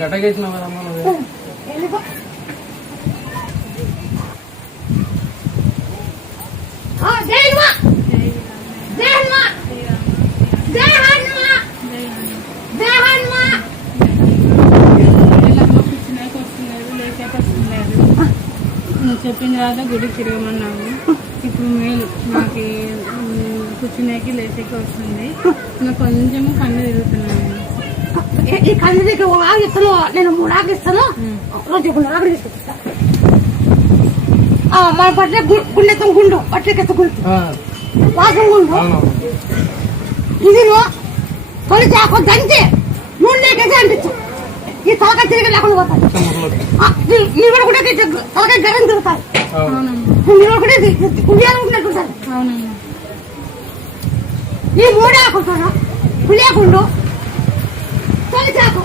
గట్టకేసినావు కదమ్మా నువ్వు. నువ్వు చెప్పిన తర్వాత గుడికి తిరగమన్నావు. ఇప్పుడు మేలు నాకు కూర్చునేకి లేచేకి వస్తుంది. నాకు కొంచెము కన్ను తిరుగుతున్నాను. ఈ కన్ను దగ్గర ఆగిస్తాను నేను 3 ఆగిస్తాను. రోజు 3 ఆగి తీసుకొస్తాను. మన పట్ల గుండెతో గుండు పట్లకెత్త గుండు వాసం గుండు ఇది తొలి చాకు దంచి 3 లేకేసి అంటించు. ఈ తలకాయ తిరిగి లేకుండా పోతాయి. నీళ్ళు కూడా తలకాయ గరం తిరుగుతాయి. నీళ్ళు కూడా ఉంటున్నట్టుంటారు. ఈ 3 ఆకుతాను పులియకుండు తొలి చాకు